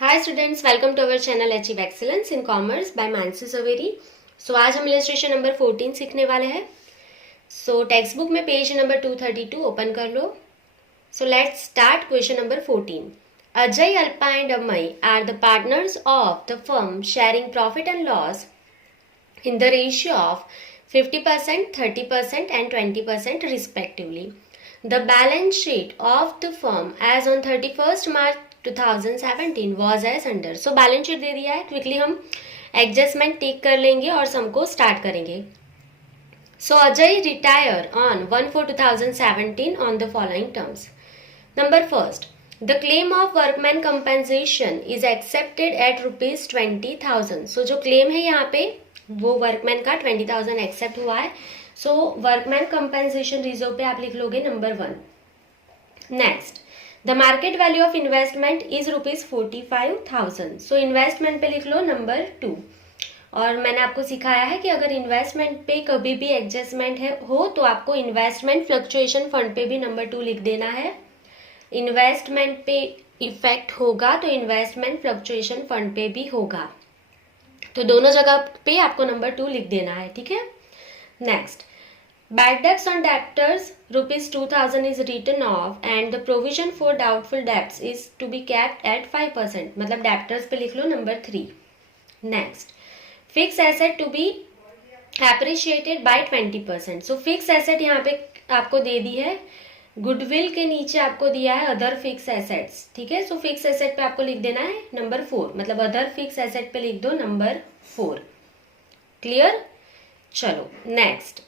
Hi students, welcome to our channel achieve excellence in commerce by Mansi Saveri. So आज हम illustration number 14 सीखने वाले हैं। सो टेक्स्ट बुक में पेज नंबर 232 ओपन कर लो। So let's start question number 14। Ajay, Alpa and Amay are the partners of the firm sharing profit and loss in the ratio of 50%, 30% and 20% respectively. The balance sheet of the firm as on 31st March 2017 was as under. So balance sheet दे दिया है, quickly हम adjustment टिक कर लेंगे और सम को start करेंगे. So Ajay retire on 1/4/2017 on the following terms. Number first, the claim of workman compensation is accepted at rupees 20,000. So जो claim है यहाँ पे वो वर्कमैन का 20,000 एक्सेप्ट हुआ है. सो वर्कमैन कंपेंसेशन रिजर्व पे आप लिख लोगे number 1. Next, the market value of investment is rupees 45,000. So investment पे लिख लो नंबर 2. और मैंने आपको सिखाया है कि अगर इन्वेस्टमेंट पे कभी भी एडजस्टमेंट हो तो आपको इन्वेस्टमेंट फ्लक्चुएशन फंड पे भी नंबर 2 लिख देना है. इन्वेस्टमेंट पे इफेक्ट होगा तो इन्वेस्टमेंट फ्लक्चुएशन फंड पे भी होगा, तो दोनों जगह पे आपको नंबर 2 लिख देना है. ठीक है. Next, bad debts on debtors rupees 2,000 is written off and the provision for doubtful debts is to be capped at 5%. मतलब डेप्टर्स पे लिख लो number 3. Next, fix asset to be appreciated by 20%. So fix asset यहाँ पे आपको दे दी है, goodwill के नीचे आपको दिया है अदर फिक्स एसेट्स. ठीक है. सो फिक्स एसेट पे आपको लिख देना है नंबर 4, मतलब अदर फिक्स एसेट पे लिख दो नंबर 4. क्लियर. चलो next,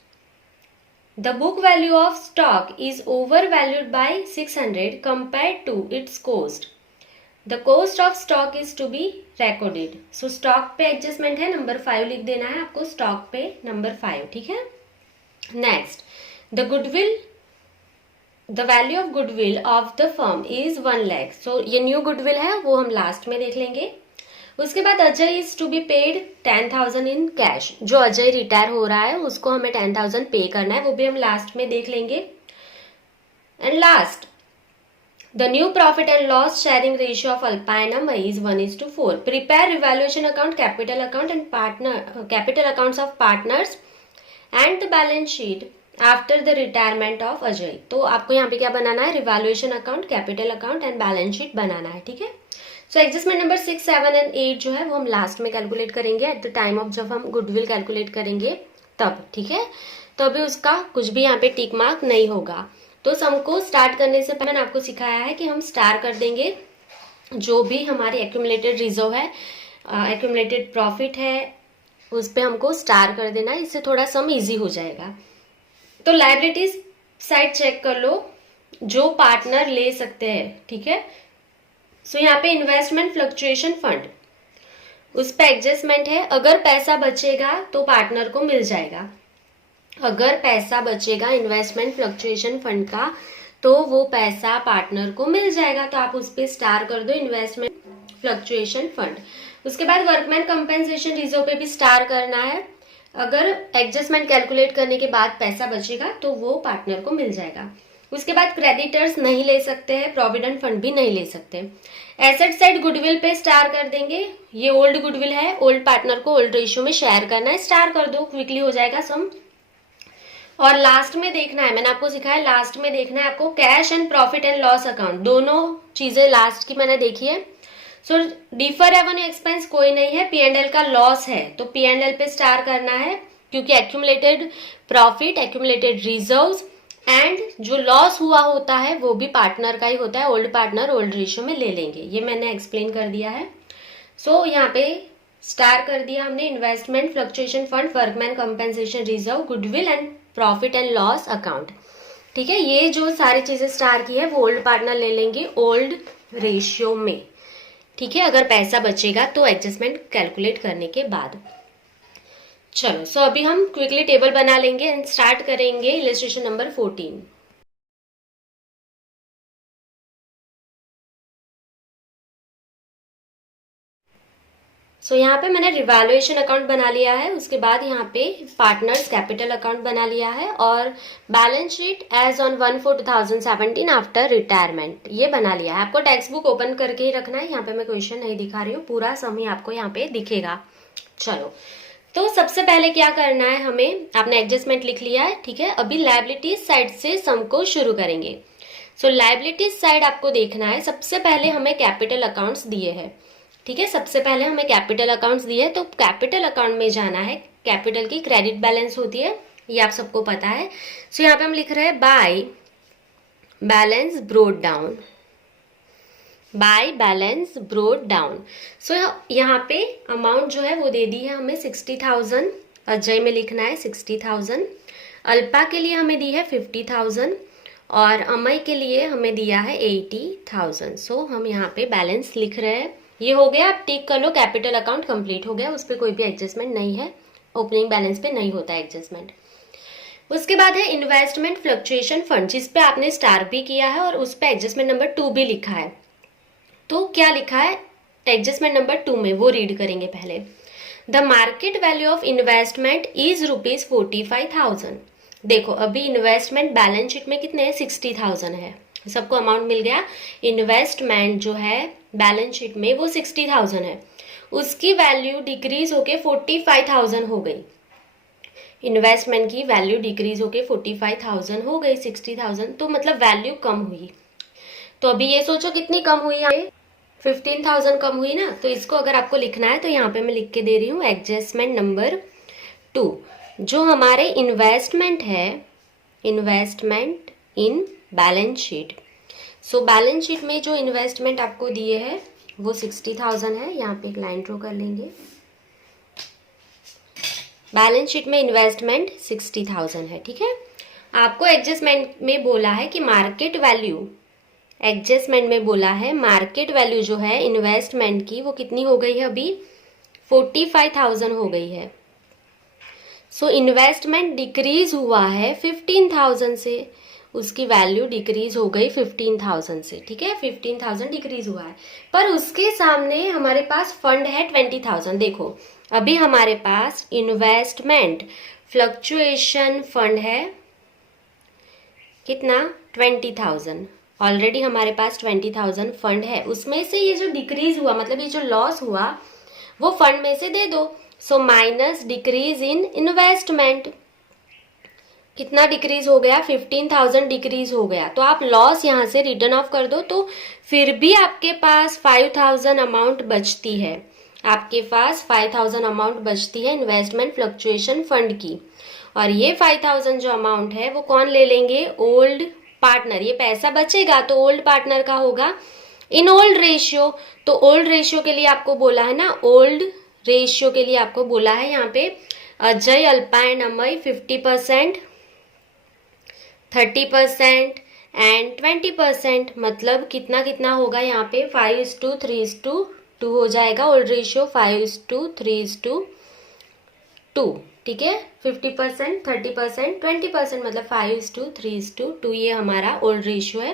the book value of stock is over valued by 600 compared to its cost. The cost of stock is to be recorded. So stock पे एडजस्टमेंट है, number 5 लिख देना है आपको स्टॉक पे नंबर 5. ठीक है. Next, the goodwill the value of goodwill of the firm is 1 lakh. So ये न्यू गुडविल है, वो हम लास्ट में देख लेंगे. उसके बाद Ajay is to be paid 10,000 in cash. जो अजय रिटायर हो रहा है उसको हमें 10,000 पे करना है, वो भी हम लास्ट में देख लेंगे. And last, the new profit and loss sharing ratio of Alpa and Amay is 1:4. Prepare revaluation account, capital account and capital accounts of partners and the balance sheet after the retirement of Ajay. तो आपको यहाँ पे क्या बनाना है, revaluation account, capital account and balance sheet बनाना है. ठीक है. सो एडजस्टमेंट नंबर 6, 7 एंड 8 जो है वो हम लास्ट में कैलकुलेट करेंगे एट द टाइम ऑफ जब हम गुडविल कैलकुलेट करेंगे तब. ठीक है. तो अभी उसका कुछ भी यहाँ पे टिक मार्क नहीं होगा. तो सम को स्टार्ट करने से पहले मैंने आपको सिखाया है कि हम स्टार कर देंगे जो भी हमारी एक्यूमुलेटेड रिजर्व है, एक्यूमुलेटेड प्रॉफिट है, उस पर हमको स्टार कर देना है. इससे थोड़ा सम ईजी हो जाएगा. तो लायबिलिटीज साइड चेक कर लो जो पार्टनर ले सकते हैं. ठीक है. सो यहाँ पे इन्वेस्टमेंट फ्लक्चुएशन फंड, उस पर एडजस्टमेंट है. अगर पैसा बचेगा तो पार्टनर को मिल जाएगा. अगर पैसा बचेगा इन्वेस्टमेंट फ्लक्चुएशन फंड का तो वो पैसा पार्टनर को मिल जाएगा. तो आप उस पर स्टार कर दो इन्वेस्टमेंट फ्लक्चुएशन फंड. उसके बाद वर्कमैन कंपेंसेशन रिजर्व पे भी स्टार करना है. अगर एडजस्टमेंट कैलकुलेट करने के बाद पैसा बचेगा तो वो पार्टनर को मिल जाएगा. उसके बाद क्रेडिटर्स नहीं ले सकते हैं, प्रोविडेंट फंड भी नहीं ले सकते. एसेट साइड गुडविल पे स्टार कर देंगे. ये ओल्ड गुडविल है, ओल्ड पार्टनर को ओल्ड रेशियो में शेयर करना है, स्टार कर दो, क्विकली हो जाएगा सम. और लास्ट में देखना है, मैंने आपको सिखाया लास्ट में देखना है आपको cash and profit and loss account. दोनों चीजें लास्ट की मैंने देखी है. सो डिफर रेवेन्यू एक्सपेंस कोई नहीं है, P&L का लॉस है तो P&L पे स्टार करना है, क्योंकि accumulated profit, accumulated reserves and जो लॉस हुआ होता है वो भी पार्टनर का ही होता है. ओल्ड पार्टनर ओल्ड रेशियो में ले लेंगे, ये मैंने एक्सप्लेन कर दिया है. सो यहाँ पे स्टार कर दिया हमने investment fluctuation fund, workman compensation reserve, goodwill and profit and loss account. ठीक है. ये जो सारी चीजें स्टार की है वो ओल्ड पार्टनर ले लेंगे ओल्ड रेशियो में. ठीक है. अगर पैसा बचेगा तो एडजस्टमेंट कैलकुलेट करने के बाद. चलो सो अभी हम क्विकली टेबल बना लेंगे एंड स्टार्ट करेंगे इलस्ट्रेशन नंबर 14. सो यहाँ पे मैंने रिवैल्यूएशन अकाउंट बना लिया है, उसके बाद यहाँ पे पार्टनर्स कैपिटल अकाउंट बना लिया है और balance sheet as on 1/4/2017 after retirement ये बना लिया है। आपको टेक्स्ट बुक ओपन करके ही रखना है, यहाँ पे मैं क्वेश्चन नहीं दिखा रही हूँ, पूरा सम ही आपको यहाँ पे दिखेगा। चलो, तो सबसे पहले क्या करना है हमें, आपने एडजस्टमेंट लिख लिया है, ठीक है। अभी लायबिलिटीज साइड से सम को शुरू करेंगे। सो लायबिलिटीज साइड आपको देखना है, सबसे पहले हमें कैपिटल अकाउंट्स दिए हैं, ठीक है। सबसे पहले हमें कैपिटल अकाउंट्स दिए, तो कैपिटल अकाउंट में जाना है। कैपिटल की क्रेडिट बैलेंस होती है, ये आप सबको पता है। सो यहाँ पे हम लिख रहे हैं by balance brought down, by balance brought down. So यहाँ पे अमाउंट जो है वो दे दी है हमें 60,000, अजय में लिखना है 60,000, अल्पा के लिए हमें दी है 50,000 और अमय के लिए हमें दिया है 80,000। सो हम यहाँ पे बैलेंस लिख रहे हैं, ये हो गया। आप टिक कर लो, कैपिटल अकाउंट कंप्लीट हो गया, उस पर कोई भी एडजस्टमेंट नहीं है, ओपनिंग बैलेंस पे नहीं होता है एडजस्टमेंट। उसके बाद है इन्वेस्टमेंट फ्लक्चुएशन फंड, जिस पे आपने स्टार भी किया है और उस पे एडजस्टमेंट नंबर 2 भी लिखा है। तो क्या लिखा है एडजस्टमेंट नंबर 2 में, वो रीड करेंगे पहले। The market value of investment is ₹45,000। देखो अभी इन्वेस्टमेंट बैलेंस शीट में कितने हैं, 60,000 है, सबको अमाउंट मिल गया। इन्वेस्टमेंट जो है बैलेंस शीट में वो 60,000 है, उसकी वैल्यू डिक्रीज होके 45,000 हो गई। इन्वेस्टमेंट की वैल्यू डिक्रीज होके 45,000 हो गई, 60,000, तो मतलब वैल्यू कम हुई। तो अभी ये सोचो कितनी कम हुई, यहाँ पे 15,000 कम हुई ना। तो इसको अगर आपको लिखना है तो यहाँ पे मैं लिख के दे रही हूँ एडजस्टमेंट नंबर 2। जो हमारे इन्वेस्टमेंट है, investment in balance sheet. So balance sheet में जो इन्वेस्टमेंट आपको दिए है वो 60,000 है, यहाँ पे एक लाइन ड्रॉ कर लेंगे। बैलेंस शीट में इन्वेस्टमेंट 60,000 है, ठीक है। आपको एडजस्टमेंट में बोला है कि मार्केट वैल्यू, एडजस्टमेंट में बोला है मार्केट वैल्यू जो है इन्वेस्टमेंट की वो कितनी हो गई है, अभी 45,000 हो गई है। सो इन्वेस्टमेंट डिक्रीज हुआ है 15,000 से, उसकी वैल्यू डिक्रीज हो गई 15,000 से, ठीक है। 15,000 डिक्रीज हुआ है, पर उसके सामने हमारे पास फंड है 20,000। देखो अभी हमारे पास इन्वेस्टमेंट फ्लक्चुएशन फंड है कितना, 20,000। ऑलरेडी हमारे पास 20,000 फंड है, उसमें से ये जो डिक्रीज हुआ मतलब ये जो लॉस हुआ वो फंड में से दे दो। So minus decrease in investment, कितना डिक्रीज हो गया, 15,000 डिक्रीज हो गया। तो आप लॉस यहाँ से रिटर्न ऑफ कर दो, तो फिर भी आपके पास 5,000 अमाउंट बचती है, आपके पास 5,000 अमाउंट बचती है इन्वेस्टमेंट फ्लक्चुएशन फंड की। और ये 5,000 जो अमाउंट है वो कौन ले लेंगे, ओल्ड पार्टनर। ये पैसा बचेगा तो ओल्ड पार्टनर का होगा इन ओल्ड रेशियो। तो ओल्ड रेशियो के लिए आपको बोला है ना, ओल्ड रेशियो के लिए आपको बोला है यहाँ पे अजय, अल्पा एंड अमय 50%, 30% एंड 20%, मतलब कितना कितना होगा यहाँ पे 5:3:2 हो जाएगा। ओल्ड रेशियो 5:3:2, ठीक है। 50%, 30%, 20%, मतलब 5:3:2 ये हमारा ओल्ड रेशियो है।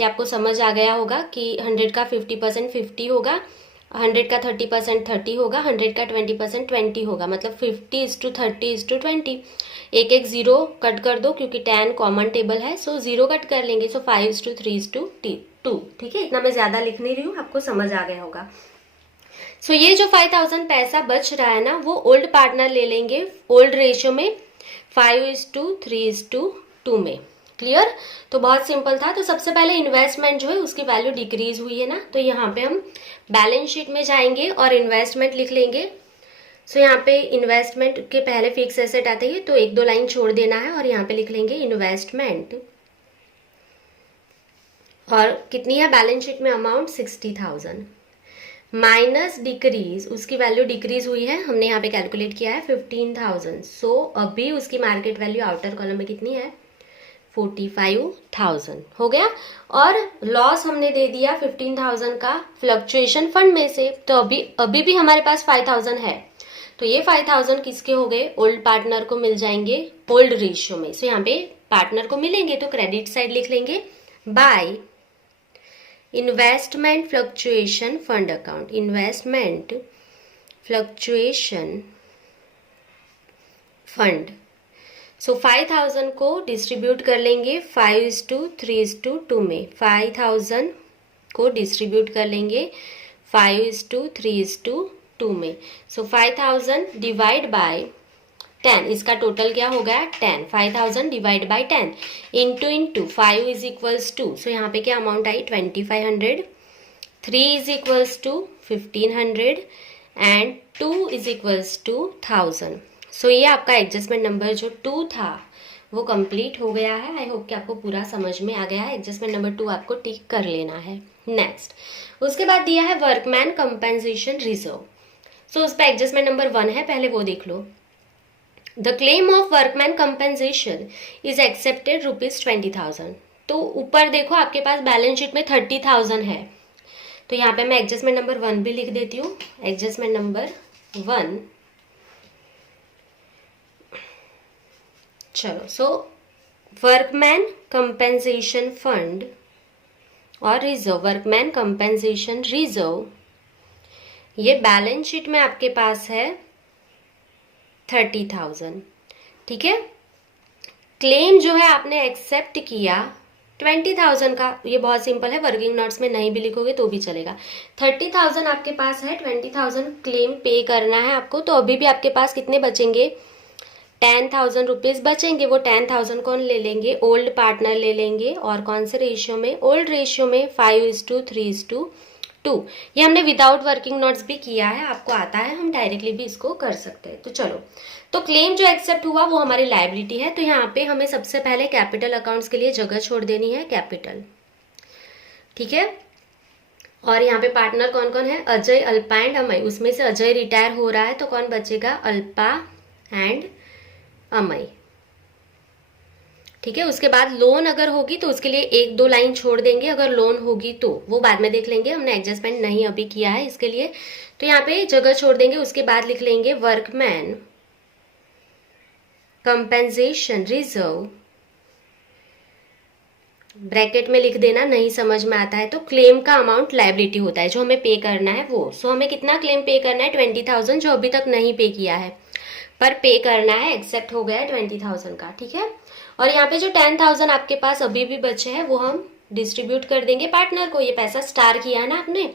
ये आपको समझ आ गया होगा कि 100 का 50% 50 होगा, 100 का 30% 30 होगा, 100 का 20% 20 होगा, मतलब 50:30:20। एक एक जीरो कट कर दो क्योंकि 10 कॉमन टेबल है, सो जीरो कट कर लेंगे। सो 5:3:2, ठीक है। इतना मैं ज्यादा लिख नहीं रही हूँ, आपको समझ आ गया होगा। सो ये जो 5,000 पैसा बच रहा है ना वो ओल्ड पार्टनर ले लेंगे ओल्ड रेशियो में 5:3:2 में। क्लियर? तो बहुत सिंपल था। तो सबसे पहले इन्वेस्टमेंट जो है उसकी वैल्यू डिक्रीज हुई है ना, तो यहाँ पे हम बैलेंस शीट में जाएंगे और इन्वेस्टमेंट लिख लेंगे। सो यहाँ पे इन्वेस्टमेंट के पहले फिक्स एसेट आते हैं तो 1-2 लाइन छोड़ देना है और यहाँ पे लिख लेंगे इन्वेस्टमेंट। और कितनी है बैलेंस शीट में अमाउंट 60,000 माइनस डिक्रीज, उसकी वैल्यू डिक्रीज हुई है, हमने यहाँ पे कैलकुलेट किया है 15,000। सो अभी उसकी मार्केट वैल्यू आउटर कॉलम में कितनी है, 45,000 हो गया। और लॉस हमने दे दिया 15,000 का फ्लक्चुएशन फंड में से, तो अभी भी हमारे पास 5,000 है। तो ये 5,000 किसके हो गए, ओल्ड पार्टनर को मिल जाएंगे ओल्ड रेशियो में। सो यहाँ पे पार्टनर को मिलेंगे तो क्रेडिट साइड लिख लेंगे by investment fluctuation fund account, investment fluctuation fund. So 5000 को डिस्ट्रीब्यूट कर लेंगे 5:3:2 में। 5000 को डिस्ट्रीब्यूट कर लेंगे 5:3:2 में। सो 5000 डिवाइड बाय 10, इसका टोटल क्या हो गया 10। 5000 divide by 10 into 5 is equals to, so यहाँ पे क्या अमाउंट आई 2500, 3 is equals to 1500 and 2 is equals to 1000। So ये आपका एडजस्टमेंट नंबर जो 2 था वो कंप्लीट हो गया है। आई होप कि आपको पूरा समझ में आ गया है। एडजस्टमेंट नंबर 2 आपको टिक कर लेना है। नेक्स्ट, उसके बाद दिया है वर्कमैन कंपेंसेशन रिजर्व। सो उस पर एडजस्टमेंट नंबर 1 है, पहले वो देख लो। The claim of workman compensation is accepted ₹20,000। तो ऊपर देखो आपके पास बैलेंस शीट में 30,000 है, तो यहाँ पे मैं एडजस्टमेंट नंबर 1 भी लिख देती हूँ। एडजस्टमेंट नंबर 1, चलो, सो वर्कमैन कंपेंसेशन फंड और रिजर्व, वर्कमैन कंपेंसेशन रिजर्व, ये बैलेंस शीट में आपके पास है 30,000। ठीक है। क्लेम जो है आपने एक्सेप्ट किया 20,000 का, ये बहुत सिंपल है, वर्किंग नोट्स में नहीं भी लिखोगे तो भी चलेगा। 30,000 आपके पास है, 20,000 क्लेम पे करना है आपको, तो अभी भी आपके पास कितने बचेंगे 10,000 रुपीज बचेंगे। वो 10,000 कौन ले लेंगे, ओल्ड पार्टनर ले लेंगे, और कौन से रेशियो में, ओल्ड रेशियो में 5:3:2। ये हमने विदाउट वर्किंग नोट्स भी किया है, आपको आता है, हम डायरेक्टली भी इसको कर सकते हैं। तो चलो, तो क्लेम जो एक्सेप्ट हुआ वो हमारी लायबिलिटी है, तो यहाँ पे हमें सबसे पहले कैपिटल अकाउंट्स के लिए जगह छोड़ देनी है, कैपिटल। ठीक है। और यहाँ पे पार्टनर कौन कौन है, अजय, अल्पा एंड अमय। उसमें से अजय रिटायर हो रहा है तो कौन बचेगा, अल्पा एंड अमय। ठीक है। उसके बाद लोन अगर होगी तो उसके लिए 1-2 लाइन छोड़ देंगे, अगर लोन होगी तो वो बाद में देख लेंगे, हमने एडजस्टमेंट नहीं अभी किया है इसके लिए, तो यहाँ पे जगह छोड़ देंगे। उसके बाद लिख लेंगे वर्कमैन कंपेंसेशन रिजर्व, ब्रैकेट में लिख देना, नहीं समझ में आता है तो। क्लेम का अमाउंट लायबिलिटी होता है, जो हमें पे करना है वो। सो हमें कितना क्लेम पे करना है 20,000, जो अभी तक नहीं पे किया है पर पे करना है, एक्सेप्ट हो गया है 20,000 का। ठीक है। और यहाँ पे जो 10,000 आपके पास अभी भी बचे हैं वो हम डिस्ट्रीब्यूट कर देंगे पार्टनर को। ये पैसा स्टार किया है ना आपने,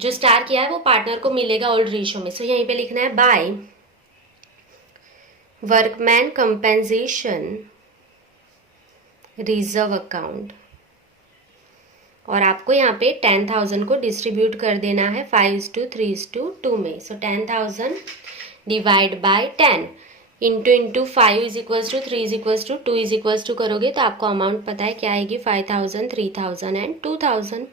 जो स्टार किया है वो पार्टनर को मिलेगा ओल्ड रेशियो में। सो यहीं पे लिखना है by workman compensation reserve account, और आपको यहाँ पे 10,000 को डिस्ट्रीब्यूट कर देना है 5:3:2 में। So 10,000 divide by 10 into 5 is equals to 3 is equals to 2 is equals to करोगे तो आपको अमाउंट पता है क्या आएगी, 5,000, 3,000 एंड 2,000।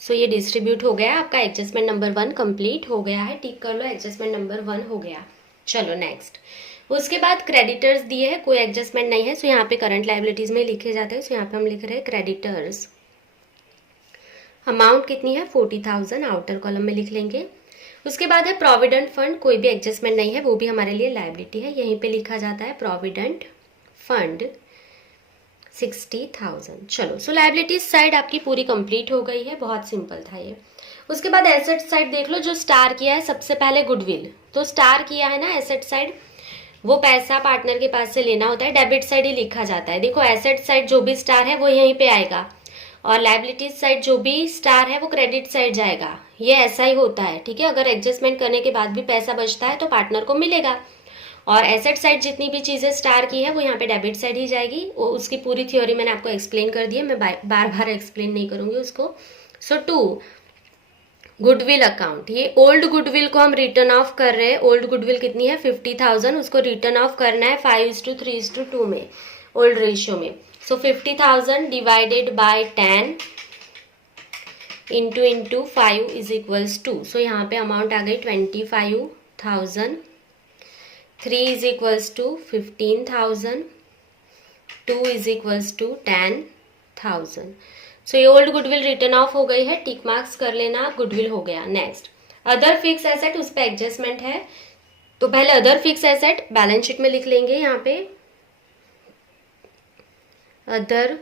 सो ये डिस्ट्रीब्यूट हो गया, आपका एडजस्टमेंट नंबर 1 कंप्लीट हो गया है। टिक कर लो, एडजस्टमेंट नंबर 1 हो गया। चलो नेक्स्ट, उसके बाद क्रेडिटर्स दिए हैं, कोई एडजस्टमेंट नहीं है, सो यहाँ पे करंट लाइबिलिटीज में लिखे जाते हैं। सो यहाँ पे हम लिख रहे हैं क्रेडिटर्स, अमाउंट कितनी है 40,000, आउटर कॉलम में लिख लेंगे। उसके बाद है प्रोविडेंट फंड, कोई भी एडजस्टमेंट नहीं है, वो भी हमारे लिए लायबिलिटी है, यहीं पे लिखा जाता है प्रोविडेंट फंड 60,000। चलो, सो लायबिलिटीज साइड आपकी पूरी कंप्लीट हो गई है, बहुत सिंपल था ये। उसके बाद एसेट साइड देख लो, जो स्टार किया है सबसे पहले गुडविल, तो स्टार किया है ना एसेट साइड, वो पैसा पार्टनर के पास से लेना होता है, डेबिट साइड ही लिखा जाता है। देखो एसेट साइड जो भी स्टार है वो यहीं पे आएगा, और लायबिलिटीज साइड जो भी स्टार है वो क्रेडिट साइड जाएगा, ये ऐसा ही होता है। ठीक है। अगर एडजस्टमेंट करने के बाद भी पैसा बचता है तो पार्टनर को मिलेगा, और एसेट साइड जितनी भी चीजें स्टार की है वो यहाँ पे डेबिट साइड ही जाएगी। वो उसकी पूरी थ्योरी मैंने आपको एक्सप्लेन कर दी है, मैं बार बार एक्सप्लेन नहीं करूंगी उसको। सो 2 गुडविल अकाउंट, ये ओल्ड गुडविल को हम रिटर्न ऑफ कर रहे हैं। ओल्ड गुडविल कितनी है 50,000, उसको रिटर्न ऑफ करना है 5:3:2 में, ओल्ड रेशियो में। So 50,000 divided by 10 into 5 is equals to, so यहाँ पे अमाउंट आ गई 25,000, 3 is equals to 15,000, 2 is equals to 10,000। So ये ओल्ड गुडविल रिटर्न ऑफ हो गई है, टिक मार्क्स कर लेना, गुडविल हो गया। नेक्स्ट, अदर फिक्स एसेट, उस पर एडजस्टमेंट है, तो पहले other fix asset balance sheet में लिख लेंगे, यहाँ पे अदर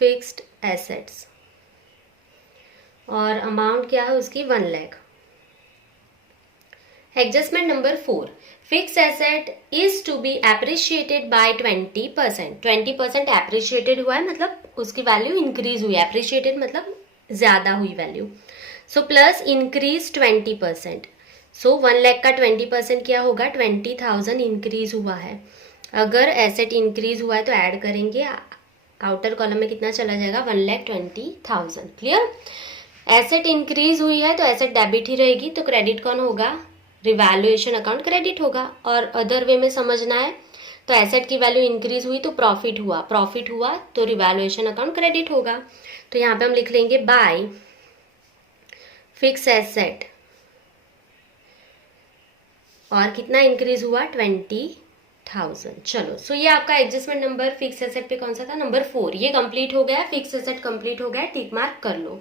फिक्स्ड एसेट्स, और अमाउंट क्या है उसकी 1 lakh. Adjustment number 4, fix asset is to be appreciated by 20%। 20% appreciated हुआ है, मतलब उसकी वैल्यू इंक्रीज हुई, एप्रिशिएटेड मतलब ज्यादा हुई वैल्यू। So plus increase 20%। सो 1 लाख का 20% क्या होगा, 20,000 इंक्रीज हुआ है। अगर एसेट इंक्रीज हुआ है तो ऐड करेंगे, आउटर कॉलम में कितना चला जाएगा, 1,20,000। क्लियर। एसेट इंक्रीज हुई है तो एसेट डेबिट ही रहेगी, तो क्रेडिट कौन होगा, रिवैल्यूएशन अकाउंट क्रेडिट होगा। और अदर वे में समझना है तो एसेट की वैल्यू इंक्रीज हुई तो प्रॉफिट हुआ, प्रॉफिट हुआ तो रिवैल्यूएशन अकाउंट क्रेडिट होगा। तो यहाँ पे हम लिख लेंगे बाय फिक्स एसेट, और कितना इंक्रीज हुआ, 20,000। चलो, सो ये आपका एडजस्टमेंट नंबर फिक्स एसेट पे कौन सा था, नंबर 4। ये कंप्लीट हो गया, फिक्स एसेट कंप्लीट हो गया, टिक मार्क कर लो।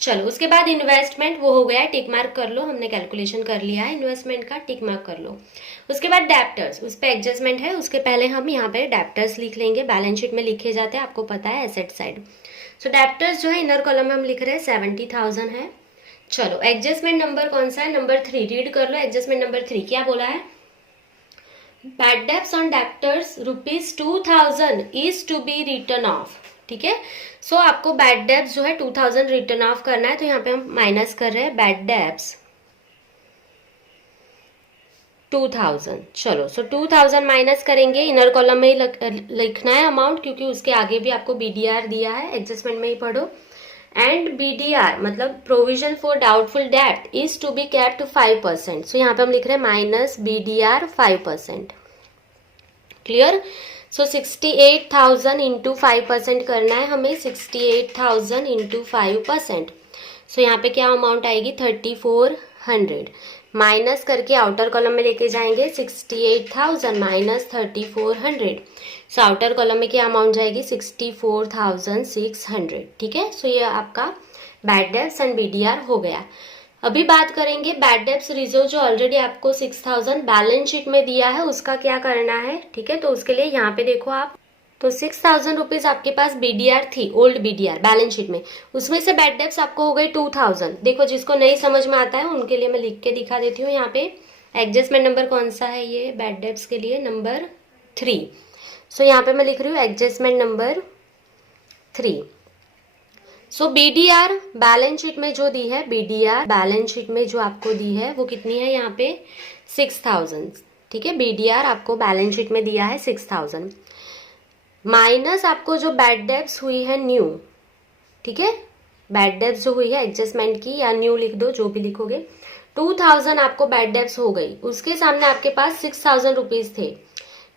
चलो, उसके बाद इन्वेस्टमेंट वो हो गया, टिक मार्क कर लो, हमने कैलकुलेशन कर लिया है इन्वेस्टमेंट का, टिक मार्क कर लो। उसके बाद डेप्टर्स, उस पर एडजस्टमेंट है, उसके पहले हम यहाँ पे डेप्टर्स लिख लेंगे, बैलेंस शीट में लिखे जाते हैं, आपको पता है एसेट साइड। सो डेप्टर्स जो है इनर कॉलम में हम लिख रहे हैं 70,000 है। चलो, एडजस्टमेंट नंबर कौन सा है, नंबर 3, रीड कर लो। एडजस्टमेंट नंबर 3 क्या बोला है, bad debts on debtors ₹2,000 is to be return off. ठीक है, सो आपको बैड डेब्ट्स जो है 2,000 रिटर्न ऑफ करना है, तो यहाँ पे हम माइनस कर रहे हैं बैड डेब्ट्स 2,000। चलो, सो 2,000 माइनस करेंगे, इनर कॉलम में ही लिखना है अमाउंट, क्योंकि उसके आगे भी आपको बीडीआर दिया है, एडजस्टमेंट में ही पढ़ो। एंड बीडीआर मतलब provision for doubtful debt is to be kept 5%। So यहाँ पे हम लिख रहे हैं minus BDR 5%। Clear. So 68,000 into 5% करना है हमें, 68,000 इंटू 5%। सो यहाँ पे क्या अमाउंट आएगी, 3,400। माइनस करके आउटर कॉलम में लेके जाएंगे, 68,000 माइनस 3,400। सो आउटर कॉलम में क्या अमाउंट जाएगी, 64,600। ठीक है, सो ये आपका बैड डेब्ट्स एंड बीडीआर हो गया। अभी बात करेंगे बैड डेब्ट्स रिजर्व, जो ऑलरेडी आपको 6,000 बैलेंस शीट में दिया है, उसका क्या करना है। ठीक है, तो उसके लिए यहाँ पे देखो आप, तो 6,000 रुपीज आपके पास बीडीआर थी, ओल्ड बीडीआर बैलेंस शीट में, उसमें से बैड डेब्ट्स आपको हो गई 2,000। देखो, जिसको नहीं समझ में आता है उनके लिए मैं लिख के दिखा देती हूँ। यहाँ पे एडजस्टमेंट नंबर कौन सा है, ये बैड डेब्ट्स के लिए नंबर 3। सो यहाँ पे मैं लिख रही हूँ एडजस्टमेंट नंबर 3। सो बीडीआर बैलेंस शीट में जो दी है, बीडीआर बैलेंस शीट में जो आपको दी है वो कितनी है, यहाँ पे 6,000। ठीक है, बीडीआर आपको बैलेंस शीट में दिया है 6,000, माइनस आपको जो बैड डेब्ट्स हुई है न्यू। ठीक है, बैड डेब्ट्स जो हुई है एडजस्टमेंट की, या न्यू लिख दो, जो भी लिखोगे, 2,000 आपको बैड डेब्ट्स हो गई, उसके सामने आपके पास 6,000 रुपीज थे।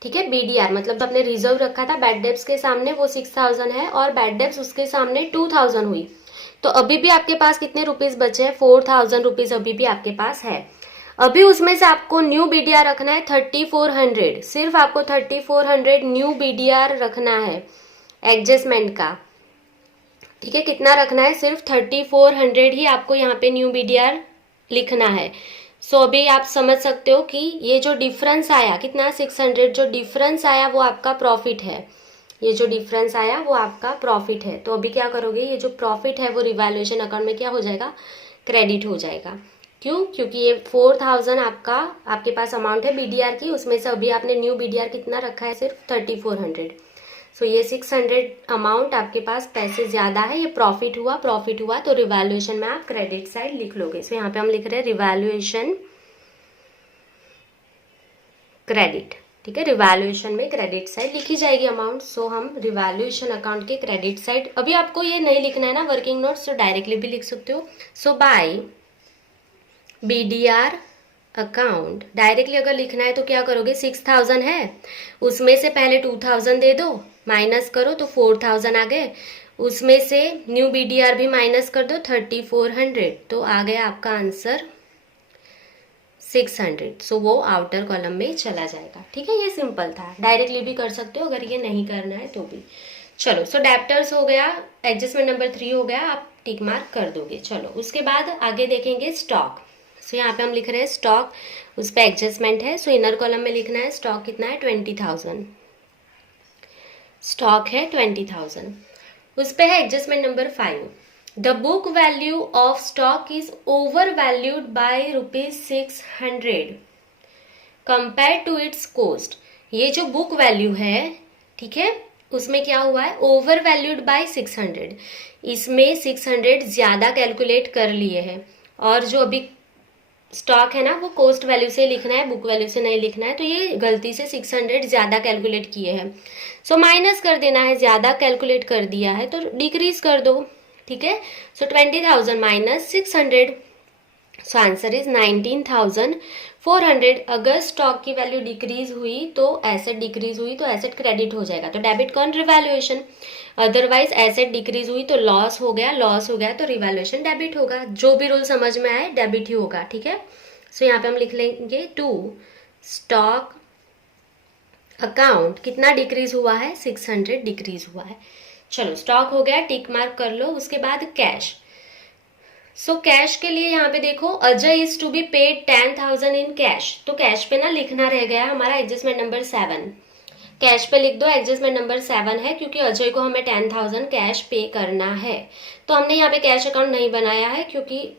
ठीक है, बीडीआर मतलब आपने रिजर्व रखा था बैड डेब्ट्स के सामने, वो 6,000 है, और बैड डेब्ट्स उसके सामने 2,000 हुई, तो अभी भी आपके पास कितने रुपीज बचे हैं, 4,000 रुपीज अभी भी आपके पास है। अभी उसमें से आपको न्यू बीडीआर रखना है 3,400, सिर्फ आपको 3,400 न्यू बीडीआर रखना है एडजस्टमेंट का। ठीक है, कितना रखना है, सिर्फ 3,400 ही आपको यहाँ पे न्यू बीडीआर लिखना है। सो अभी आप समझ सकते हो कि ये जो डिफरेंस आया कितना, 600, जो डिफरेंस आया वो आपका प्रॉफिट है, ये जो डिफरेंस आया वो आपका प्रॉफिट है। तो अभी क्या करोगे, ये जो प्रॉफिट है वो रिवैल्यूएशन अकाउंट में क्या हो जाएगा, क्रेडिट हो जाएगा। क्यों, क्योंकि ये 4,000 आपके पास अमाउंट है बीडीआर की, उसमें से अभी आपने न्यू बीडीआर कितना रखा है, सिर्फ 3,400। सो ये 600 अमाउंट आपके पास पैसे ज्यादा है, ये प्रॉफिट हुआ, प्रॉफिट हुआ तो रिवैल्यूएशन में आप क्रेडिट साइड लिख लोगे। सो यहाँ पे हम लिख रहे हैं रिवैल्यूएशन क्रेडिट। ठीक है, रिवैल्यूएशन में क्रेडिट साइड लिखी जाएगी अमाउंट। सो हम रिवैल्यूएशन अकाउंट के क्रेडिट साइड, अभी आपको ये नहीं लिखना है ना वर्किंग नोट्स, तो डायरेक्टली भी लिख सकते हो। सो बाय बीडीआर अकाउंट डायरेक्टली अगर लिखना है तो क्या करोगे, 6,000 है, उसमें से पहले 2,000 दे दो, माइनस करो तो 4,000 आ गए, उसमें से न्यू बीडीआर भी माइनस कर दो 3,400, तो आ गया आपका आंसर 600। सो वो आउटर कॉलम में चला जाएगा। ठीक है, ये सिंपल था, डायरेक्टली भी कर सकते हो अगर ये नहीं करना है तो भी। चलो, सो डेप्टर्स हो गया, एडजस्टमेंट नंबर 3 हो गया, आप टिक मार्क कर दोगे। चलो, उसके बाद आगे देखेंगे स्टॉक। सो यहाँ पे हम लिख रहे हैं स्टॉक, उस पर एडजस्टमेंट है, सो इनर कॉलम में लिखना है स्टॉक कितना है, 20,000। स्टॉक है 20,000, उस पे है adjustment number 5। The book value of stock is over valued by ₹600 compare to its cost. ये जो बुक वैल्यू है, ठीक है, उसमें क्या हुआ है, ओवर वैल्यूड बाय 600, इसमें 600 ज्यादा कैलकुलेट कर लिए हैं, और जो अभी स्टॉक है ना वो कॉस्ट वैल्यू से लिखना है, बुक वैल्यू से नहीं लिखना है, तो ये गलती से 600 ज्यादा कैलकुलेट किए हैं, सो माइनस कर देना है, ज्यादा कैलकुलेट कर दिया है तो डिक्रीज कर दो, ठीक है। सो 20,000 माइनस 600, सो आंसर इज 19,400। अगर स्टॉक की वैल्यू डिक्रीज हुई तो एसेट डिक्रीज हुई तो एसेट क्रेडिट हो जाएगा, तो डेबिट कौन, रिवैल्यूएशन। अदरवाइज एसेट डिक्रीज हुई तो लॉस हो गया, लॉस हो गया तो रिवैल्यूएशन डेबिट होगा। जो भी रूल समझ में आए डेबिट ही होगा, ठीक है। सो यहाँ पे हम लिख लेंगे टू स्टॉक अकाउंट कितना डिक्रीज हुआ है, 600 डिक्रीज हुआ है। चलो स्टॉक हो गया, टिक मार्क कर लो। उसके बाद कैश। सो कैश के लिए यहाँ पे देखो, Ajay is to be paid 10,000 in cash, तो कैश पे ना लिखना रह गया हमारा एडजस्टमेंट नंबर 7। कैश पे लिख दो, एडजस्टमेंट नंबर 7 है, क्योंकि अजय को हमें 10,000 कैश पे करना है। तो हमने यहाँ पे कैश अकाउंट नहीं बनाया है क्योंकि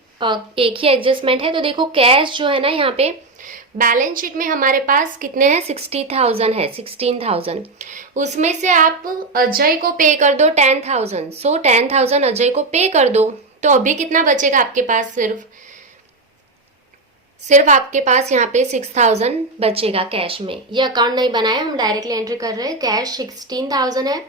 एक ही एडजस्टमेंट है। तो देखो कैश जो है ना यहाँ पे बैलेंस शीट में हमारे पास कितने हैं, 60,000 है, 16,000। उसमें से आप अजय को पे कर दो 10,000, सो 10,000 अजय को पे कर दो, तो अभी कितना बचेगा आपके पास, सिर्फ आपके पास यहाँ पे 6,000 बचेगा कैश में। ये अकाउंट नहीं बनाया, हम डायरेक्टली एंट्री कर रहे हैं। कैश 16,000 है,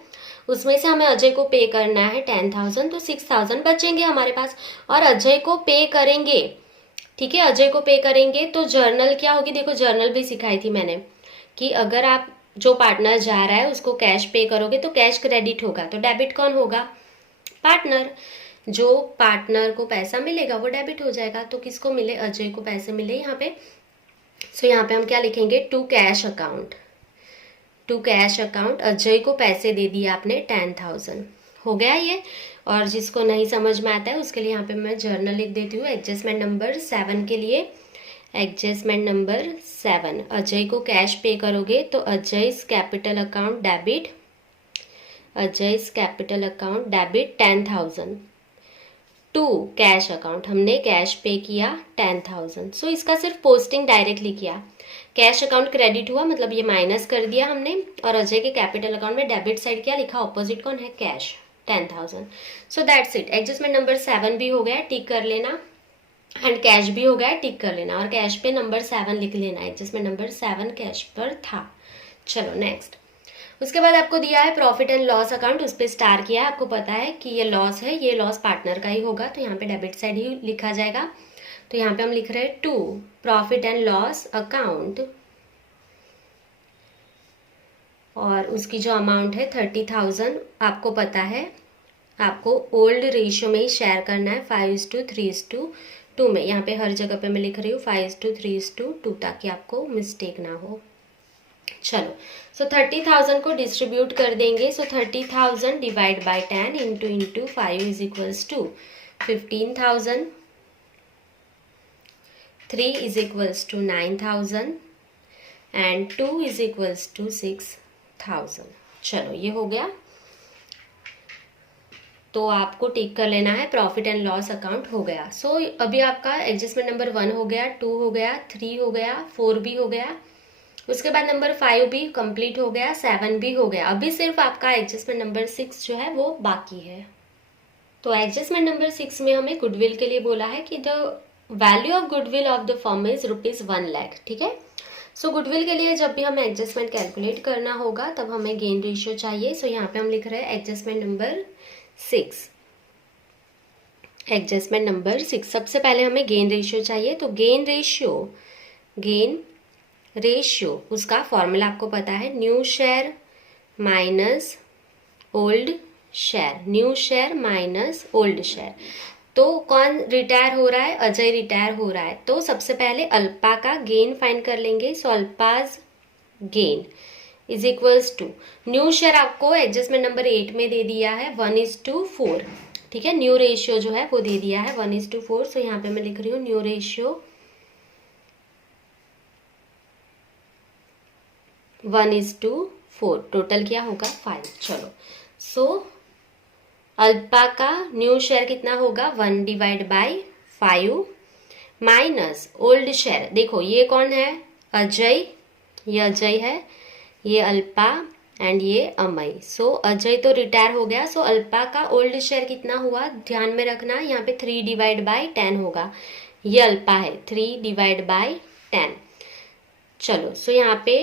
उसमें से हमें अजय को पे करना है 10,000, तो 6,000 बचेंगे हमारे पास, और अजय को पे करेंगे, ठीक है। अजय को पे करेंगे तो जर्नल क्या होगी, देखो जर्नल भी सिखाई थी मैंने कि अगर आप जो पार्टनर जा रहा है उसको कैश पे करोगे तो कैश क्रेडिट होगा, तो डेबिट कौन होगा, पार्टनर। जो पार्टनर को पैसा मिलेगा वो डेबिट हो जाएगा, तो किसको मिले, अजय को पैसे मिले यहाँ पे। सो यहाँ पे हम क्या लिखेंगे, to cash account, to cash account Ajay को पैसे दे दिए आपने 10,000, हो गया ये। और जिसको नहीं समझ में आता है उसके लिए यहाँ पे मैं जर्नल लिख देती हूँ। एडजस्टमेंट नंबर 7 के लिए, एडजस्टमेंट नंबर 7, अजय को कैश पे करोगे तो Ajay capital account debit, Ajay capital account debit 10,000 to cash account, हमने कैश पे किया 10,000। सो इसका सिर्फ पोस्टिंग डायरेक्टली किया, कैश अकाउंट क्रेडिट हुआ मतलब ये माइनस कर दिया हमने, और अजय के कैपिटल अकाउंट में डेबिट साइड क्या लिखा, ऑपोजिट कौन है, cash 10,000। So that's it. Adjustment number 7 भी हो गया, टिक कर लेना, एंड कैश भी हो गया, टिक कर लेना, और कैश पे नंबर 7 लिख लेना, एडजस्टमेंट नंबर 7 कैश पर था। चलो नेक्स्ट। उसके बाद आपको दिया है प्रॉफिट एंड लॉस अकाउंट, उस पर स्टार किया है, आपको पता है कि ये लॉस है, ये लॉस पार्टनर का ही होगा, तो यहाँ पे डेबिट साइड ही लिखा जाएगा। तो यहाँ पे हम लिख रहे हैं to profit and loss account, और उसकी जो अमाउंट है 30,000, आपको पता है आपको ओल्ड रेशियो में ही शेयर करना है, 5:3:2 में। यहाँ पे हर जगह पे मैं लिख रही हूँ 5:3:2 ताकि आपको मिस्टेक ना हो। चलो, सो 30,000 को डिस्ट्रीब्यूट कर देंगे। So 30,000 divide by 10 into 5 is equals to 15,000, 3 is equals to 9,000 and 2 is equals to 6,000। चलो ये हो गया, तो आपको टिक कर लेना है, प्रॉफिट एंड लॉस अकाउंट हो गया। सो अभी आपका एडजस्टमेंट नंबर 1 हो गया, 2 हो गया, 3 हो गया, 4 भी हो गया, उसके बाद नंबर 5 भी कंप्लीट हो गया, 7 भी हो गया। अभी सिर्फ आपका एडजस्टमेंट नंबर 6 जो है वो बाकी है। तो एडजस्टमेंट नंबर 6 में हमें गुडविल के लिए बोला है कि the value of goodwill of the firm is ₹1 lakh, ठीक है। सो गुडविल के लिए जब भी हमें एडजस्टमेंट कैलकुलेट करना होगा तब हमें गेन रेशियो चाहिए। सो यहाँ पे हम लिख रहे हैं एडजस्टमेंट नंबर 6, एडजस्टमेंट नंबर 6। सबसे पहले हमें गेन रेशियो चाहिए, तो गेन रेशियो उसका फॉर्मूला आपको पता है, new share minus old share, new share minus old share. तो कौन रिटायर हो रहा है, अजय रिटायर हो रहा है, तो सबसे पहले अल्पा का गेन फाइंड कर लेंगे। So Alpa's gain is equals to, new share आपको एडजस्टमेंट नंबर 8 में दे दिया है 1:4, ठीक है। न्यू रेशियो जो है वो दे दिया है 1:4। सो यहाँ पे मैं लिख रही हूँ न्यू रेशियो 1:4, टोटल क्या होगा 5। चलो, सो अल्पा का न्यू शेयर कितना होगा 1/5 माइनस ओल्ड शेयर। देखो ये कौन है अजय, ये अजय है, ये अल्पा एंड ये अमय। सो अजय तो रिटायर हो गया, सो अल्पा का ओल्ड शेयर कितना हुआ ध्यान में रखना, यहाँ पे 3/10 होगा। ये अल्पा है 3/10। चलो सो यहाँ पे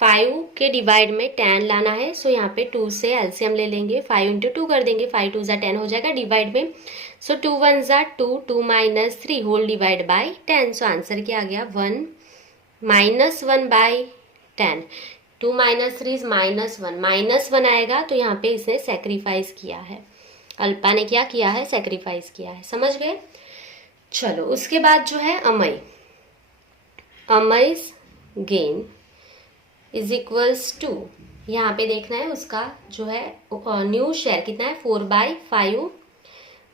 5 के डिवाइड में 10 लाना है, सो यहाँ पे 2 से एलसीएम ले लेंगे, 5 इंटू 2 कर देंगे, 5 2 ज़ा 10 हो जाएगा डिवाइड में। सो 2 1 ज़ा 2, 2 minus 3 whole divide by 10। So answer क्या आ गया 1 माइनस 1/10। 2 माइनस 3 -1, -1 आएगा तो यहाँ पे इसने सेक्रीफाइस किया है, अल्पा ने क्या किया है सेक्रीफाइस किया है, समझ गए। चलो उसके बाद जो है अमय, अमय's गेन इज इक्वल्स टू, यहाँ पे देखना है उसका जो है न्यू शेयर कितना है 4/5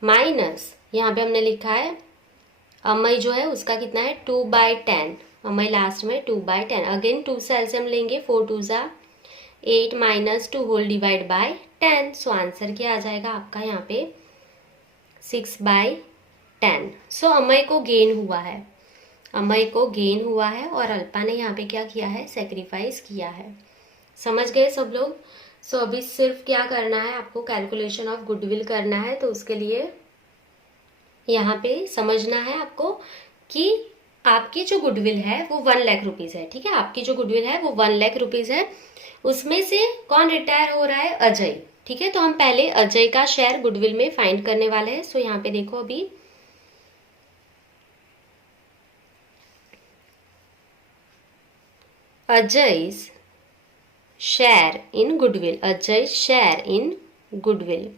माइनस यहाँ पे हमने लिखा है अमय जो है उसका कितना है 2/10, अमय लास्ट में 2/10। अगेन 2 से एलसीएम लेंगे, 4 2 ज़ा 8 minus 2 whole divide by 10। So answer क्या आ जाएगा आपका यहाँ पे 6/10। सो अमय को गेन हुआ है, अमय को गेन हुआ है और अल्पा ने यहाँ पे क्या किया है सेक्रीफाइस किया है, समझ गए सब लोग। सो अभी सिर्फ क्या करना है आपको कैलकुलेशन ऑफ गुडविल करना है, तो उसके लिए यहाँ पे समझना है आपको कि आपकी जो गुडविल है वो 1 लाख रुपीज है, ठीक है, आपकी जो गुडविल है वो 1 लाख रुपीज है, उसमें से कौन रिटायर हो रहा है अजय, ठीक है। तो हम पहले अजय का शेयर गुडविल में फाइंड करने वाले हैं। सो यहाँ पे देखो अभी अजय's share in goodwill, Ajay share in goodwill.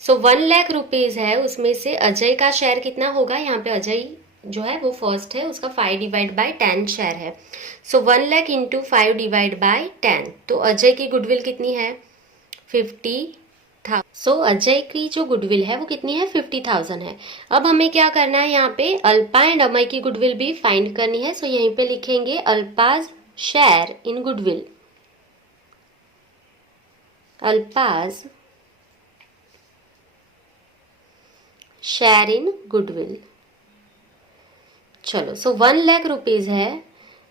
So 1 lakh rupees है, उसमें से अजय का शेयर कितना होगा, यहाँ पे अजय जो है वो फर्स्ट है, उसका 5/10 शेयर है। सो 1 लाख इंटू 5/10, तो अजय की गुडविल कितनी है 50,000। सो अजय की जो गुडविल है वो कितनी है 50,000 है। अब हमें क्या करना है, यहाँ पे अल्पा एंड अमय की गुडविल भी फाइंड करनी है। सो यहीं पे लिखेंगे Alpa's share in goodwill, Alpa's share in goodwill. चलो सो 1 लाख रुपीज है,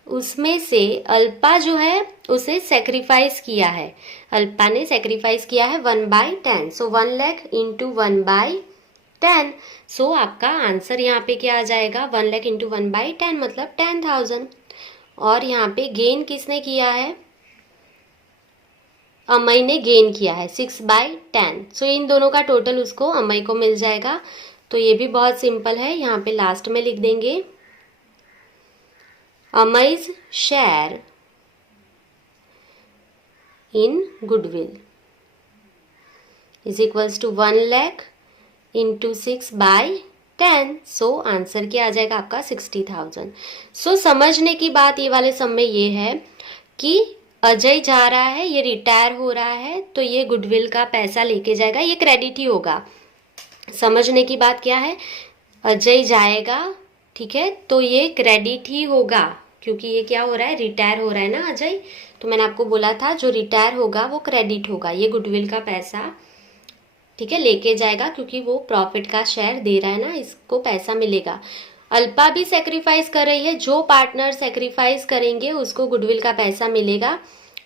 उसमें से अल्पा जो है उसे सेक्रीफाइस किया है, अल्पा ने सेक्रीफाइस किया है 1/10। सो 1 लाख इंटू 1/10। सो आपका आंसर यहाँ पे क्या आ जाएगा 1 लाख इंटू 1/10 मतलब 10,000। और यहाँ पे गेन किसने किया है, अमय ने गेन किया है 6/10। सो इन दोनों का टोटल उसको अमय को मिल जाएगा। तो ये भी बहुत सिंपल है, यहाँ पे लास्ट में लिख देंगे Amay's share in goodwill is equals to 1 lakh into 6/10। So answer क्या आ जाएगा आपका 60,000। सो समझने की बात ये वाले सम में ये है कि अजय जा रहा है, ये रिटायर हो रहा है, तो ये गुडविल का पैसा लेके जाएगा, ये क्रेडिट ही होगा। समझने की बात क्या है, अजय जाएगा, ठीक है, तो ये क्रेडिट ही होगा, क्योंकि ये क्या हो रहा है रिटायर हो रहा है ना अजय। तो मैंने आपको बोला था जो रिटायर होगा वो क्रेडिट होगा, ये गुडविल का पैसा ठीक है लेके जाएगा, क्योंकि वो प्रॉफिट का शेयर दे रहा है ना, इसको पैसा मिलेगा। अल्पा भी सेक्रीफाइस कर रही है, जो पार्टनर सेक्रीफाइस करेंगे उसको गुडविल का पैसा मिलेगा।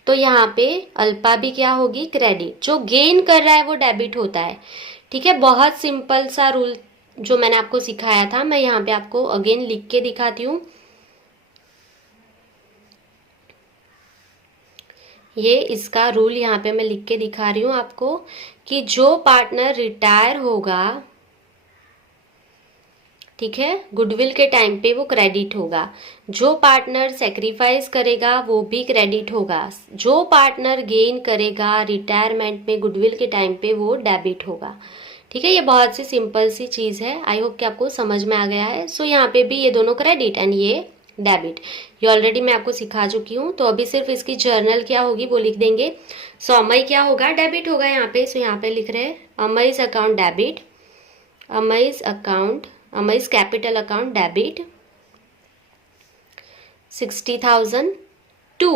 तो यहाँ पे अल्पा भी क्या होगी क्रेडिट, जो गेन कर रहा है वो डेबिट होता है, ठीक है। बहुत सिंपल सा रूल जो मैंने आपको सिखाया था, मैं यहाँ पे आपको अगेन लिख के दिखाती हूँ। ये इसका रूल यहाँ पे मैं लिख के दिखा रही हूँ आपको कि जो पार्टनर रिटायर होगा, ठीक है, गुडविल के टाइम पे वो क्रेडिट होगा, जो पार्टनर सेक्रीफाइस करेगा वो भी क्रेडिट होगा, जो पार्टनर गेन करेगा रिटायरमेंट में गुडविल के टाइम पे वो डेबिट होगा, ठीक है। ये बहुत सी सिंपल सी चीज़ है, आई होप कि आपको समझ में आ गया है। सो यहाँ पे भी ये दोनों क्रेडिट एंड ये डेबिट, ये ऑलरेडी मैं आपको सिखा चुकी हूँ। तो अभी सिर्फ इसकी जर्नल क्या होगी वो लिख देंगे। सो अमय क्या होगा डेबिट होगा यहाँ पे। सो यहाँ पे लिख रहे हैं Amay's account debit, Amay's capital account debit 60,000 to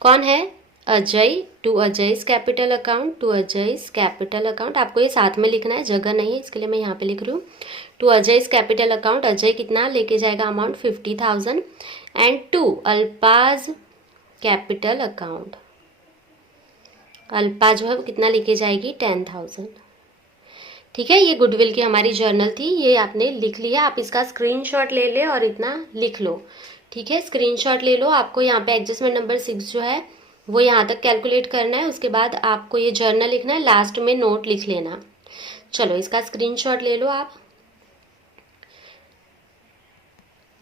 कौन है Ajay to Ajay's capital account, to Ajay's capital account. आपको ये साथ में लिखना है, जगह नहीं है इसके लिए मैं यहाँ पे लिख रही हूँ। To Ajay's capital account, Ajay कितना लेके जाएगा amount 50,000। And to Alpa's capital account, Alpa जो है वो कितना लेके जाएगी 10,000। ठीक है, ये गुडविल की हमारी जर्नल थी, ये आपने लिख लिया। आप इसका स्क्रीनशॉट ले ले और इतना लिख लो। ठीक है, स्क्रीनशॉट ले लो। आपको यहाँ पे एडजस्टमेंट नंबर 6 जो है वो यहाँ तक कैलकुलेट करना है, उसके बाद आपको ये जर्नल लिखना है, लास्ट में नोट लिख लेना। चलो इसका स्क्रीनशॉट ले लो आप।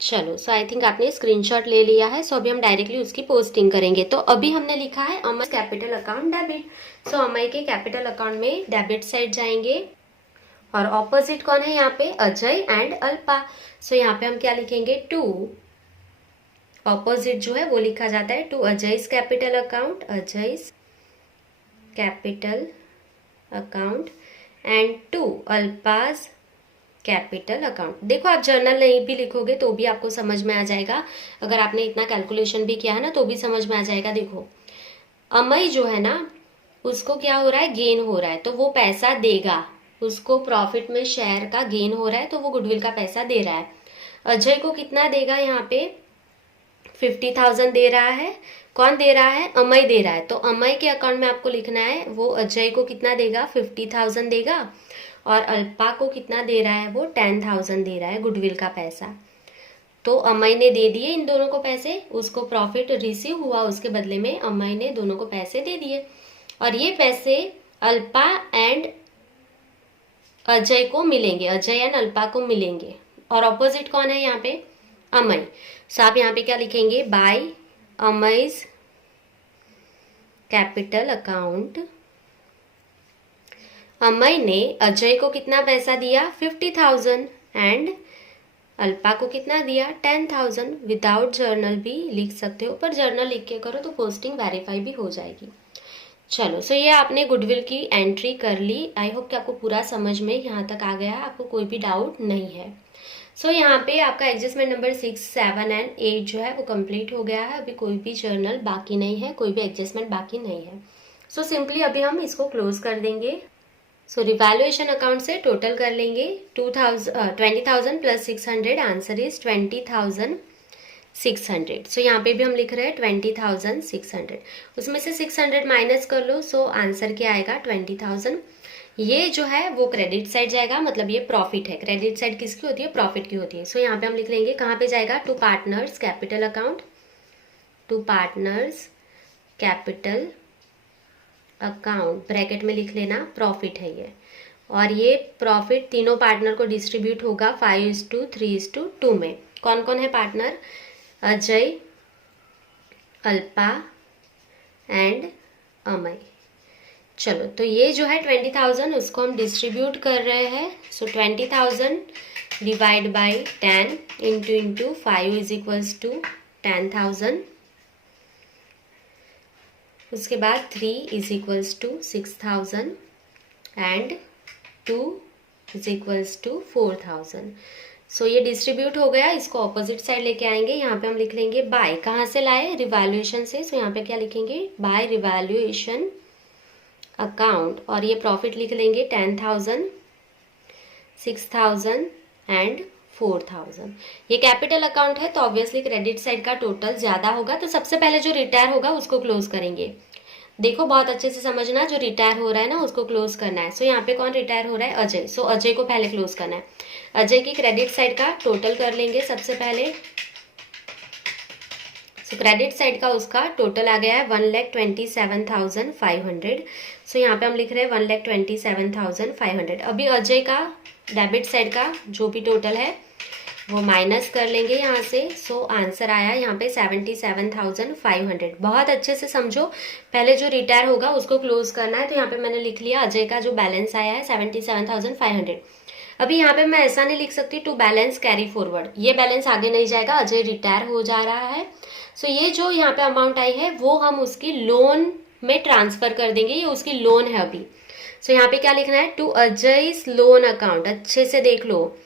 चलो सो आई थिंक आपने स्क्रीनशॉट ले लिया है। सो अभी हम डायरेक्टली उसकी पोस्टिंग करेंगे। तो अभी हमने लिखा है अमय कैपिटल अकाउंट डेबिट। सो अमय के कैपिटल अकाउंट में डेबिट साइड जाएंगे और ऑपोजिट कौन है यहाँ पे, अजय एंड अल्पा। सो यहाँ पे हम क्या लिखेंगे, टू ऑपोजिट जो है वो लिखा जाता है to Ajay's capital account, Ajay's capital account and to Alpa's capital account. देखो आप जर्नल नहीं भी लिखोगे तो भी आपको समझ में आ जाएगा, अगर आपने इतना कैलकुलेशन भी किया है ना तो भी समझ में आ जाएगा। देखो अमय जो है ना उसको क्या हो रहा है, गेन हो रहा है, तो वो पैसा देगा, उसको प्रॉफिट में शेयर का गेन हो रहा है तो वो गुडविल का पैसा दे रहा है। अजय को कितना देगा, यहाँ पे 50,000 दे रहा है। कौन दे रहा है, अमय दे रहा है। तो अमय के अकाउंट में आपको लिखना है वो अजय को कितना देगा, 50,000 देगा, और अल्पा को कितना दे रहा है, वो 10,000 दे रहा है गुडविल का पैसा। तो अमय ने दे दिए इन दोनों को पैसे, उसको प्रॉफिट रिसीव हुआ, उसके बदले में अमय ने दोनों को पैसे दे दिए, और ये पैसे अल्पा एंड अजय को मिलेंगे, अजय एंड अल्पा को मिलेंगे। और ऑपोजिट कौन है यहाँ पे, अमय। सो आप यहाँ पे क्या लिखेंगे, बाय अमय's कैपिटल अकाउंट, अमय ने अजय को कितना पैसा दिया, 50,000 एंड अल्पा को कितना दिया, 10,000। विदाउट जर्नल भी लिख सकते हो, पर जर्नल लिख के करो तो पोस्टिंग वेरीफाई भी हो जाएगी। चलो सो ये आपने गुडविल की एंट्री कर ली। आई होप कि आपको पूरा समझ में यहाँ तक आ गया है, आपको कोई भी डाउट नहीं है। सो यहाँ पे आपका एडजस्टमेंट नंबर 6, 7 एंड 8 जो है वो कंप्लीट हो गया है। अभी कोई भी जर्नल बाकी नहीं है, कोई भी एडजस्टमेंट बाकी नहीं है। सो सिंपली अभी हम इसको क्लोज कर देंगे। सो रिवैल्यूएशन अकाउंट से टोटल कर लेंगे 20,000 प्लस 600, आंसर इज 20,600। सो यहाँ पे भी हम लिख रहे हैं 20,600, उसमें से 600 माइनस कर लो, सो आंसर क्या आएगा 20,000। ये जो है वो क्रेडिट साइड जाएगा, मतलब ये प्रॉफिट है। क्रेडिट साइड किसकी होती है, प्रॉफिट की होती है। सो यहाँ पे हम लिख लेंगे कहाँ पे जाएगा, to partners capital account, to partners capital account, bracket में लिख लेना प्रॉफिट है ये, और ये प्रॉफिट तीनों पार्टनर को डिस्ट्रीब्यूट होगा 5:3:2 में। कौन कौन है पार्टनर, अजय, अल्पा एंड अमय। चलो तो ये जो है 20,000 उसको हम डिस्ट्रीब्यूट कर रहे हैं। So 20,000 divide by 10 into 5 is equals to 10,000। उसके बाद 3 is equals to 6,000 and 2 is equals to 4,000। So ये डिस्ट्रीब्यूट हो गया, इसको ऑपोजिट साइड लेके आएंगे। यहाँ पे हम लिख लेंगे बाय, कहाँ से लाए, रिवैल्यूएशन से। सो यहाँ पे क्या लिखेंगे, बाय रिवैल्यूएशन अकाउंट, और ये प्रॉफिट लिख लेंगे 10,000, 6,000 एंड 4,000। ये कैपिटल अकाउंट है तो ऑब्वियसली क्रेडिट साइड का टोटल ज्यादा होगा, तो सबसे पहले जो रिटायर होगा उसको क्लोज करेंगे। देखो बहुत अच्छे से समझना, जो रिटायर हो रहा है ना उसको क्लोज करना है। सो यहाँ पे कौन रिटायर हो रहा है, अजय। सो अजय को पहले क्लोज करना है। अजय की क्रेडिट साइड का टोटल कर लेंगे सबसे पहले। सो क्रेडिट साइड का उसका टोटल आ गया है 1,27,500। सो यहाँ पे हम लिख रहे हैं 1,27,500। अभी अजय का डेबिट साइड का जो भी टोटल है वो माइनस कर लेंगे यहाँ से। सो आंसर आया यहाँ पे 77,500। बहुत अच्छे से समझो, पहले जो रिटायर होगा उसको क्लोज करना है। तो यहाँ पे मैंने लिख लिया अजय का जो बैलेंस आया है 77,500। अभी यहाँ पे मैं ऐसा नहीं लिख सकती टू बैलेंस कैरी फॉरवर्ड, ये बैलेंस आगे नहीं जाएगा, अजय रिटायर हो जा रहा है। सो ये जो यहाँ पे अमाउंट आई है वो हम उसकी लोन में ट्रांसफर कर देंगे, ये उसकी लोन है अभी। सो यहाँ पे क्या लिखना है, टू अजय's लोन अकाउंट। अच्छे से देख लो,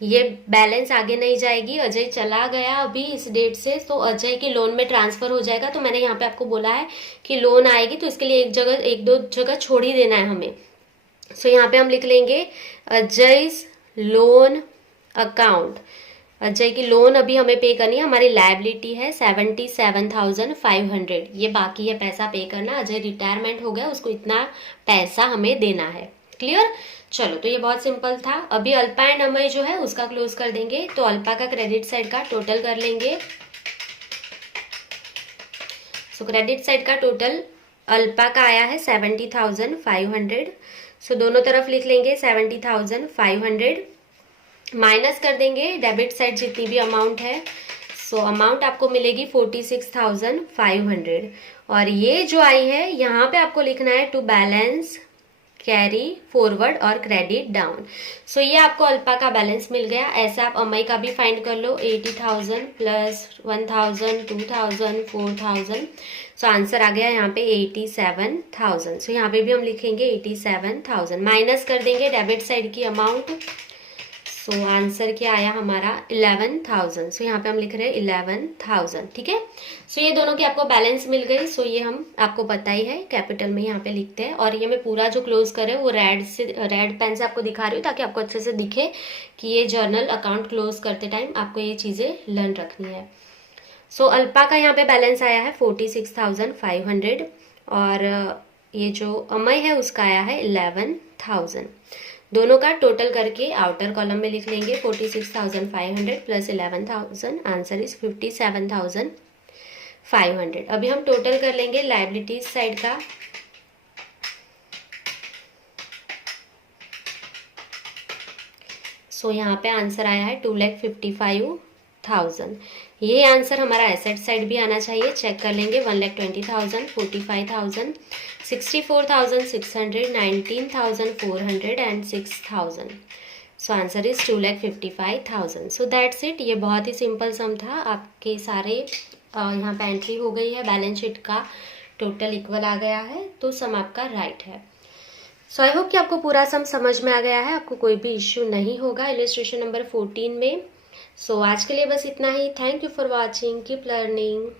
ये बैलेंस आगे नहीं जाएगी। अजय चला गया अभी इस डेट से, तो अजय के लोन में ट्रांसफर हो जाएगा। तो मैंने यहाँ पे आपको बोला है कि लोन आएगी तो इसके लिए एक दो जगह छोड़ ही देना है हमें। सो यहाँ पे हम लिख लेंगे अजय लोन अकाउंट। अजय की लोन अभी हमें पे करनी है, हमारी लायबिलिटी है 77,500, ये बाकी है पैसा पे करना। अजय रिटायरमेंट हो गया, उसको इतना पैसा हमें देना है। क्लियर? चलो, तो ये बहुत सिंपल था। अभी अल्पा एंड अमय जो है उसका क्लोज कर देंगे। तो अल्पा का क्रेडिट साइड का टोटल कर लेंगे। सो क्रेडिट साइड का टोटल अल्पा का आया है 70,500। सो दोनों तरफ लिख लेंगे 70,500, माइनस कर देंगे डेबिट साइड जितनी भी अमाउंट है। सो अमाउंट आपको मिलेगी 46,500। और ये जो आई है यहाँ पे आपको लिखना है टू बैलेंस कैरी फॉरवर्ड और क्रेडिट डाउन। सो ये आपको अल्पा का बैलेंस मिल गया। ऐसा आप अमय का भी फाइंड कर लो, 80,000 प्लस 1,000 2,000 4,000। सो आंसर आ गया यहाँ पे 87,000। सो यहाँ पे भी हम लिखेंगे 87,000, माइनस कर देंगे डेबिट साइड की अमाउंट। सो आंसर क्या आया हमारा 11,000। सो यहाँ पे हम लिख रहे हैं 11,000। ठीक है। सो ये दोनों की आपको बैलेंस मिल गई। सो ये हम आपको पता ही है, कैपिटल में यहाँ पे लिखते हैं। और ये मैं पूरा जो क्लोज कर रहे हैं वो रेड पेन से आपको दिखा रही हूँ ताकि आपको अच्छे से दिखे कि ये जर्नल अकाउंट क्लोज करते टाइम आपको ये चीजें लर्न रखनी है। सो अल्पा का यहाँ पे बैलेंस आया है 46,500 और ये जो अमय है उसका आया है 11,000। दोनों का टोटल करके आउटर कॉलम में लिख लेंगे 46,500 प्लस 11,000, आंसर इज 57,500। अभी हम टोटल कर लेंगे लायबिलिटीज साइड का। सो यहाँ पे आंसर आया है 2,55,000। ये आंसर हमारा एसेट साइड भी आना चाहिए। चेक कर लेंगे 1,20,000, 45,000, 64,600, 19,400 and 6,000। So answer is 2,55,000। So that's it. ये बहुत ही सिंपल सम था। आपके सारे यहाँ पे एंट्री हो गई है, बैलेंस शीट का टोटल इक्वल आ गया है, तो सम आपका राइट है। सो आई होप कि आपको पूरा सम समझ में आ गया है, आपको कोई भी इश्यू नहीं होगा इलस्ट्रेशन नंबर 14 में। सो आज के लिए बस इतना ही। Thank you for watching, keep learning.